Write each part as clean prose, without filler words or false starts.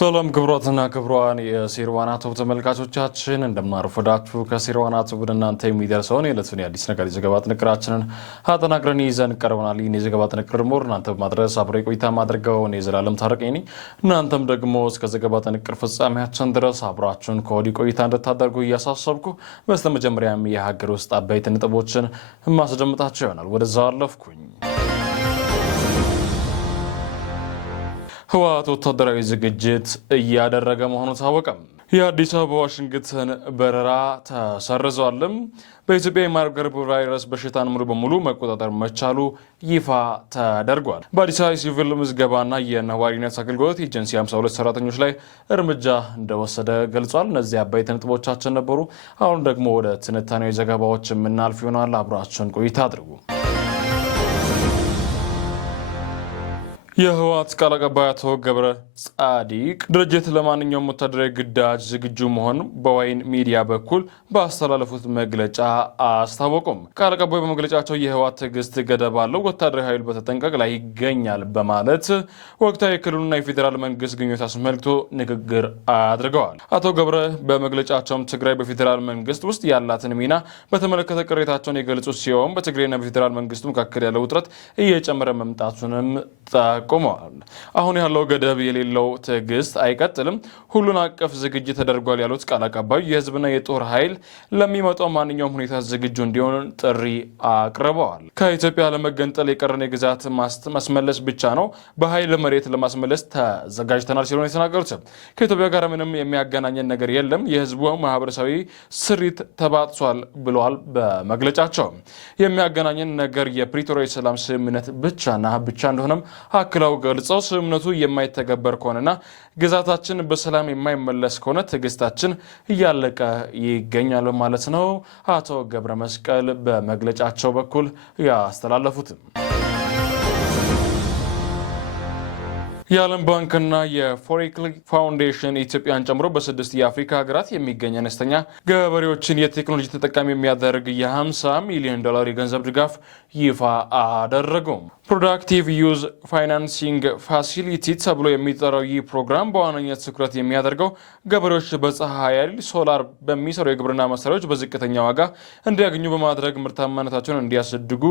ሰላም ክብሯትና ክብሯን የሲርዋና ቶፕ ተመልካቾቻችን እንደማረፈዳችሁ ከሲርዋና ቶፕ ወደ እናንተ የሚደርሰውን የዕለቱን የአዲስ ነገር የዘገባ ጥንቅራችንን አጠናቅረን ይዘን ቀርበናል። ይህን የዘገባ ጥንቅር ሞር እናንተ በማድረስ አብሬ ቆይታ ማድረገው እኔ ዘላለም ታረቀኝ ነኝ። እናንተም ደግሞ እስከ ዘገባ ጥንቅር ፍጻሜያችን ድረስ አብራችሁን ከወዲህ ቆይታ እንድታደርጉ እያሳሰብኩ በስተመጀመሪያም የሀገር ውስጥ አበይት ነጥቦችን ማስደምጣቸው ይሆናል። ወደዛው አለፍኩኝ። ህወሓት ወታደራዊ ዝግጅት እያደረገ መሆኑ ታወቀ። የአዲስ አበባ ዋሽንግተን በረራ ተሰርዟልም። በኢትዮጵያ የማርበርግ ቫይረስ በሽታን ሙሉ በሙሉ መቆጣጠር መቻሉ ይፋ ተደርጓል። በአዲስ አበባ ሲቪል ምዝገባና የነዋሪነት አገልግሎት ኤጀንሲ 52 ሰራተኞች ላይ እርምጃ እንደወሰደ ገልጿል። እነዚህ አበይት ነጥቦቻችን ነበሩ። አሁን ደግሞ ወደ ትንታኔያዊ ዘገባዎች የምናልፍ ይሆናል። አብራችሁን ቆይታ አድርጉ። የህወሓት ቃል አቀባይ አቶ ገብረ ጻዲቅ ድርጅት ለማንኛውም ወታደራዊ ግዳጅ ዝግጁ መሆን በዋይን ሚዲያ በኩል ባስተላለፉት መግለጫ አስታወቁም። ቃል አቀባዩ በመግለጫቸው የህወሓት ትዕግስት ገደብ አለው፣ ወታደራዊ ኃይል በተጠንቀቅ ላይ ይገኛል በማለት ወቅታዊ የክልሉና የፌዴራል መንግስት ግንኙነት አስመልክቶ ንግግር አድርገዋል። አቶ ገብረ በመግለጫቸውም ትግራይ በፌዴራል መንግስት ውስጥ ያላትን ሚና በተመለከተ ቅሬታቸውን የገለጹ ሲሆን በትግራይና በፌዴራል መንግስቱ መካከል ያለው ውጥረት እየጨመረ መምጣቱንም ቆመዋል። አሁን ያለው ገደብ የሌለው ትዕግስት አይቀጥልም፣ ሁሉን አቀፍ ዝግጅት ተደርጓል ያሉት ቃል አቀባዩ የህዝብና የጦር ኃይል ለሚመጣው ማንኛውም ሁኔታ ዝግጁ እንዲሆን ጥሪ አቅርበዋል። ከኢትዮጵያ ለመገንጠል የቀረን የግዛት ማስመለስ ብቻ ነው፣ በኃይል መሬት ለማስመለስ ተዘጋጅተናል ሲሆን የተናገሩት ከኢትዮጵያ ጋር ምንም የሚያገናኘን ነገር የለም፣ የህዝቡ ማህበረሰባዊ ስሪት ተባጥሷል ብለዋል። በመግለጫቸው የሚያገናኘን ነገር የፕሪቶሪያ የሰላም ስምምነት ብቻና ብቻ እንደሆነም አክለው ገልጸው ስምምነቱ የማይተገበር ከሆነና ግዛታችን በሰላም የማይመለስ ከሆነ ትዕግስታችን እያለቀ ይገኛል ማለት ነው አቶ ገብረ መስቀል በመግለጫቸው በኩል ያስተላለፉትም። የዓለም ባንክና የፎሬክሊክ ፋውንዴሽን ኢትዮጵያን ጨምሮ በ6 የአፍሪካ ሀገራት የሚገኝ አነስተኛ ገበሬዎችን የቴክኖሎጂ ተጠቃሚ የሚያደርግ የ50 ሚሊዮን ዶላር የገንዘብ ድጋፍ ይፋ አደረጉም። ፕሮዳክቲቭ ዩዝ ፋይናንሲንግ ፋሲሊቲ ተብሎ የሚጠራው ይህ ፕሮግራም በዋነኝነት ትኩረት የሚያደርገው ገበሬዎች በፀሐይ ኃይል፣ ሶላር በሚሰሩ የግብርና መሳሪያዎች በዝቅተኛ ዋጋ እንዲያገኙ በማድረግ ምርታማነታቸውን እንዲያሳድጉ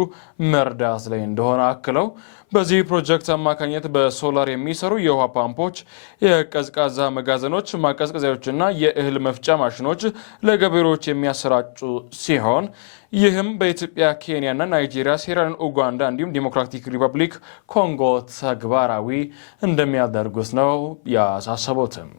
መርዳት ላይ እንደሆነ አክለው በዚህ ፕሮጀክት አማካኝነት በሶላር የሚሰሩ የውሃ ፓምፖች፣ የቀዝቃዛ መጋዘኖች፣ ማቀዝቀዣዎችና የእህል መፍጫ ማሽኖች ለገበሬዎች የሚያሰራጩ ሲሆን ይህም በኢትዮጵያ፣ ኬንያና ናይጄሪያ፣ ሴራሊዮን፣ ኡጋንዳ እንዲሁም ዲሞክራቲክ ሪፐብሊክ ኮንጎ ተግባራዊ እንደሚያደርጉት ነው ያሳሰቡትም።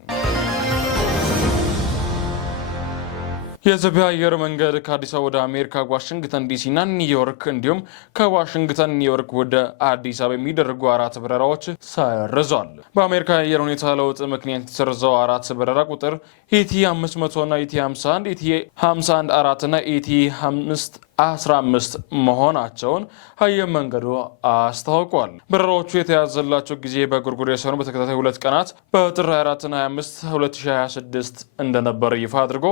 የኢትዮጵያ አየር መንገድ ከአዲስ አበባ ወደ አሜሪካ፣ ዋሽንግተን ዲሲና ኒውዮርክ እንዲሁም ከዋሽንግተን ኒውዮርክ ወደ አዲስ አበባ የሚደረጉ 4 በረራዎች ሰርዟል። በአሜሪካ የአየር ሁኔታ ለውጥ ምክንያት የተሰረዘው 4 በረራ ቁጥር ኢቲ 500 እና ኢቲ 51፣ ኢቲ 51 4 እና ኢቲ 15 መሆናቸውን አየር መንገዱ አስታውቋል። በረራዎቹ የተያዘላቸው ጊዜ በጎርጎሮሳውያኑ በተከታታይ 2 ቀናት በጥር 24 እና 25 2026 እንደነበረ ይፋ አድርጎ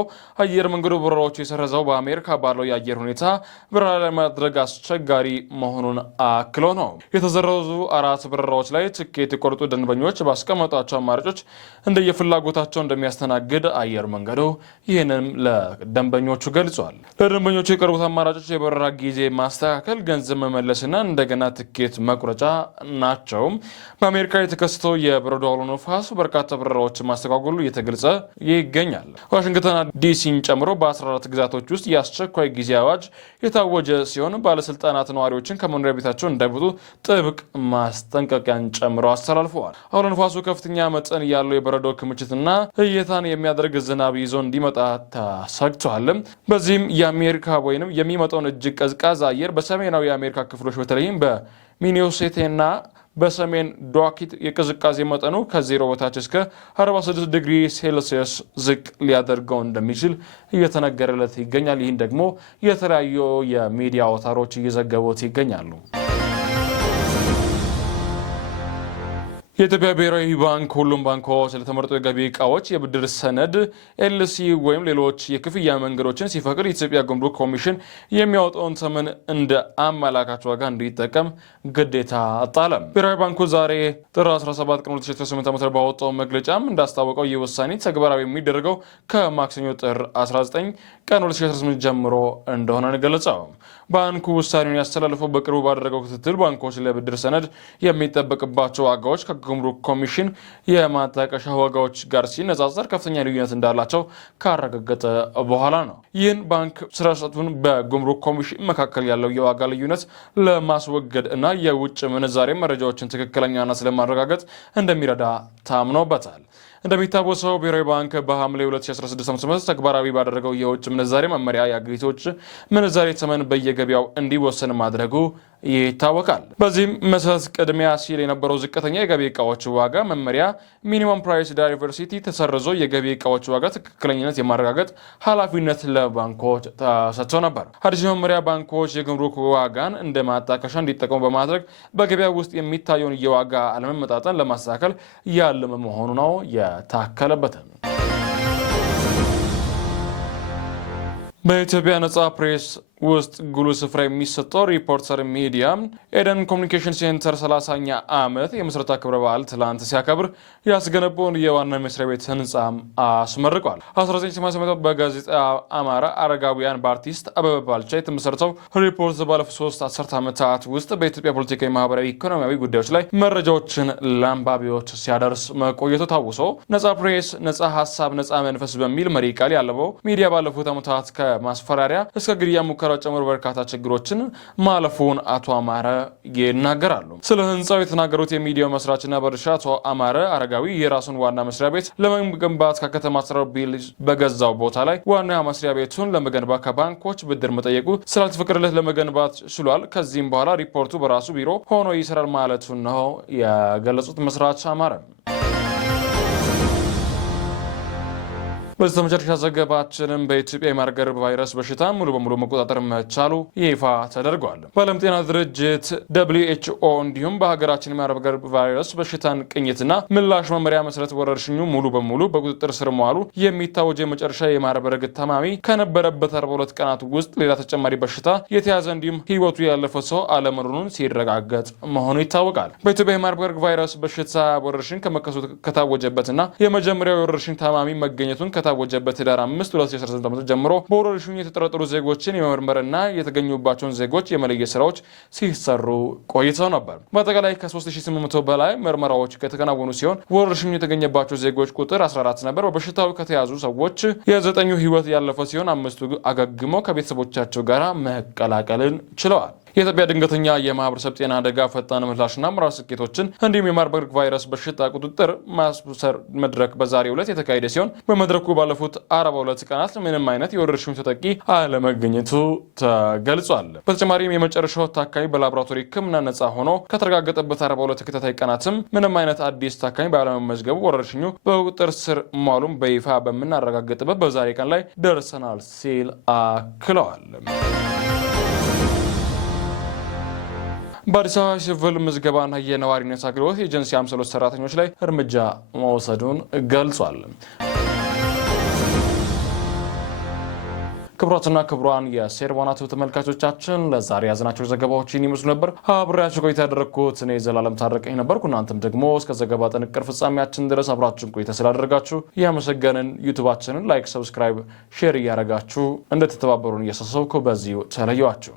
አየር መንገዱ በረራዎቹ የሰረዘው በአሜሪካ ባለው የአየር ሁኔታ በረራ ለማድረግ አስቸጋሪ መሆኑን አክሎ ነው። የተዘረዙ 4 በረራዎች ላይ ትኬት የቆረጡ ደንበኞች ባስቀመጧቸው አማራጮች እንደየፍላጎታቸው እንደሚያስተናግድ አየር መንገዱ ይህንም ለደንበኞቹ ገልጿል። ለደንበኞቹ የቀረቡት አማራጮች የበረራ ጊዜ ማስተካከል፣ ገንዘብ መመለስና እንደገና ትኬት መቁረጫ ናቸው። በአሜሪካ የተከሰተው የበረዶ አውሎ ነፋስ በርካታ በረራዎች ማስተጓጎሉ እየተገለጸ ይገኛል። ዋሽንግተን ዲሲን ጨምሮ በ14 ግዛቶች ውስጥ የአስቸኳይ ጊዜ አዋጅ የታወጀ ሲሆን ባለስልጣናት ነዋሪዎችን ከመኖሪያ ቤታቸው እንዳይወጡ ጥብቅ ማስጠንቀቂያን ጨምሮ አስተላልፈዋል። አውሎ ነፋሱ ከፍተኛ መጠን ያለው የበረዶ ክምችትና እይታን የሚያደርግ ዝናብ ይዞ እንዲመጣ ተሰግቷል። በዚህም የአሜሪካ ወይንም የሚመጣውን እጅግ ቀዝቃዛ አየር በሰሜናዊ የአሜሪካ ክፍሎች በተለይም በሚኒሶታና በሰሜን ዶኪት የቅዝቃዜ መጠኑ ከ0 በታች እስከ 46 ዲግሪ ሴልሲየስ ዝቅ ሊያደርገው እንደሚችል እየተነገረለት ይገኛል። ይህን ደግሞ የተለያዩ የሚዲያ አውታሮች እየዘገቡት ይገኛሉ። የኢትዮጵያ ብሔራዊ ባንክ ሁሉም ባንኮች ለተመረጡ የገቢ ዕቃዎች የብድር ሰነድ ኤልሲ ወይም ሌሎች የክፍያ መንገዶችን ሲፈቅድ የኢትዮጵያ ጉምሩክ ኮሚሽን የሚያወጣውን ተመን እንደ አመላካች ዋጋ እንዲጠቀም ግዴታ ጣለ። ብሔራዊ ባንኩ ዛሬ ጥር 17 ቀን 2018 ዓ.ም ባወጣው መግለጫም እንዳስታወቀው ይህ ውሳኔ ተግባራዊ የሚደረገው ከማክሰኞ ጥር 19 ቀን 2018 ጀምሮ እንደሆነ ገለጸው። ባንኩ ውሳኔውን ያስተላልፈው በቅርቡ ባደረገው ክትትል ባንኮች ለብድር ሰነድ የሚጠበቅባቸው ዋጋዎች ከጉምሩክ ኮሚሽን የማጣቀሻ ዋጋዎች ጋር ሲነጻጸር ከፍተኛ ልዩነት እንዳላቸው ካረጋገጠ በኋላ ነው። ይህን ባንክ ስርዓቱን በጉምሩክ ኮሚሽን መካከል ያለው የዋጋ ልዩነት ለማስወገድ እና የውጭ ምንዛሬ መረጃዎችን ትክክለኛነት ለማረጋገጥ እንደሚረዳ ታምኖበታል። እንደሚታወሰው ብሔራዊ ባንክ በሐምሌ 2016 ዓ.ም ተግባራዊ ባደረገው የውጭ ምንዛሬ መመሪያ የአገሪቶች ምንዛሬ ተመን በየገበያው እንዲወሰን ማድረጉ ይታወቃል። በዚህም መሰረት ቅድሚያ ሲል የነበረው ዝቅተኛ የገቢ ዕቃዎች ዋጋ መመሪያ ሚኒመም ፕራይስ ዳይቨርሲቲ ተሰርዞ የገቢ ዕቃዎች ዋጋ ትክክለኛነት የማረጋገጥ ኃላፊነት ለባንኮች ተሰጥቶ ነበር። አዲስ መመሪያ ባንኮች የጉምሩክ ዋጋን እንደ ማጣቀሻ እንዲጠቀሙ በማድረግ በገበያ ውስጥ የሚታየውን የዋጋ አለመመጣጠን ለማስተካከል ያለመ መሆኑ ነው የታከለበት። በኢትዮጵያ ነጻ ፕሬስ ውስጥ ጉልህ ስፍራ የሚሰጠው ሪፖርተር ሚዲያ ኤደን ኮሚኒኬሽን ሴንተር 30ኛ ዓመት የምስረታ ክብረ በዓል ትላንት ሲያከብር ያስገነባውን የዋና መስሪያ ቤት ህንፃ አስመርቋል። 1988 በጋዜጣ አማራ አረጋውያን በአርቲስት አበበ ባልቻ የተመሰረተው ሪፖርት ባለፉት 3 አስርት ዓመታት ውስጥ በኢትዮጵያ ፖለቲካዊ፣ ማህበራዊ፣ ኢኮኖሚያዊ ጉዳዮች ላይ መረጃዎችን ለአንባቢዎች ሲያደርስ መቆየቱ ታውሶ ነጻ ፕሬስ፣ ነጻ ሀሳብ፣ ነጻ መንፈስ በሚል መሪ ቃል ያለበው ሚዲያ ባለፉት ዓመታት ከማስፈራሪያ እስከ ግድያ ሙከራ ጨምሮ በርካታ ችግሮችን ማለፉን አቶ አማረ ይናገራሉ። ስለ ህንፃው የተናገሩት የሚዲያው መስራችና ባለድርሻ አቶ አማረ አረጋዊ የራሱን ዋና መስሪያ ቤት ለመገንባት ከከተማ አስተዳደሩ ቢልጅ በገዛው ቦታ ላይ ዋና መስሪያ ቤቱን ለመገንባት ከባንኮች ብድር መጠየቁ ስላልተፈቀደለት ለመገንባት ችሏል። ከዚህም በኋላ ሪፖርቱ በራሱ ቢሮ ሆኖ ይሰራል ማለቱን ነው የገለጹት መስራች አማረ። በስተመጨረሻ ዘገባችንም በኢትዮጵያ የማርበርግ ቫይረስ በሽታ ሙሉ በሙሉ መቆጣጠር መቻሉ ይፋ ተደርጓል። በዓለም ጤና ድርጅት WHO እንዲሁም በሀገራችን የማርበርግ ቫይረስ በሽታን ቅኝትና ምላሽ መመሪያ መሰረት ወረርሽኙ ሙሉ በሙሉ በቁጥጥር ስር መዋሉ የሚታወጀ የመጨረሻ የማርበርግ ታማሚ ከነበረበት 42 ቀናት ውስጥ ሌላ ተጨማሪ በሽታ የተያዘ እንዲሁም ህይወቱ ያለፈ ሰው አለመኖሩን ሲረጋገጥ መሆኑ ይታወቃል። በኢትዮጵያ የማርበርግ ቫይረስ በሽታ ወረርሽኝ ከመከሰቱ ከታወጀበትና የመጀመሪያው የወረርሽኝ ታማሚ መገኘቱን ከታወጀበት ህዳር 5 2018 ዓ.ም ጀምሮ በወረርሽኙ የተጠረጠሩ ዜጎችን የመመርመርና የተገኙባቸውን ዜጎች የመለየት ስራዎች ሲሰሩ ቆይተው ነበር። በአጠቃላይ ከ3800 በላይ ምርመራዎች ከተከናወኑ ሲሆን ወረርሽኙ የተገኘባቸው ዜጎች ቁጥር 14 ነበር። በበሽታው ከተያዙ ሰዎች የ9ኙ ህይወት ያለፈ ሲሆን 5ቱ አገግመው ከቤተሰቦቻቸው ጋር መቀላቀልን ችለዋል። የኢትዮጵያ ድንገተኛ የማህበረሰብ ጤና አደጋ ፈጣን ምላሽና አመራር ስኬቶችን እንዲሁም የማርበርግ ቫይረስ በሽታ ቁጥጥር ማስሰር መድረክ በዛሬው ዕለት የተካሄደ ሲሆን በመድረኩ ባለፉት 42 ቀናት ምንም አይነት የወረርሽኙ ተጠቂ አለመገኘቱ ተገልጿል። በተጨማሪም የመጨረሻው ታካሚ በላቦራቶሪ ሕክምና ነጻ ሆኖ ከተረጋገጠበት 42 ተከታታይ ቀናትም ምንም አይነት አዲስ ታካሚ ባለመመዝገቡ ወረርሽኙ በቁጥጥር ስር መዋሉን በይፋ በምናረጋግጥበት በዛሬ ቀን ላይ ደርሰናል ሲል አክለዋል። በአዲስ አበባ ሲቪል ምዝገባና የነዋሪነት አገልግሎት ኤጀንሲ 52 ሰራተኞች ላይ እርምጃ መውሰዱን ገልጿል። ክቡራትና ክቡራን የሴርዋና ቲቪ ተመልካቾቻችን ለዛሬ ያዝናቸው ዘገባዎችን ይመስሉ ነበር። አብሬያችሁ ቆይታ ያደረግኩት እኔ ዘላለም ታረቀኝ ነበርኩ። እናንተም ደግሞ እስከ ዘገባ ጥንቅር ፍጻሜያችን ድረስ አብራችሁን ቆይታ ስላደረጋችሁ ያመሰገንን። ዩቲዩባችንን ላይክ፣ ሰብስክራይብ፣ ሼር እያደረጋችሁ እንድትተባበሩን እያሳሰብኩ በዚሁ ተለየዋችሁ።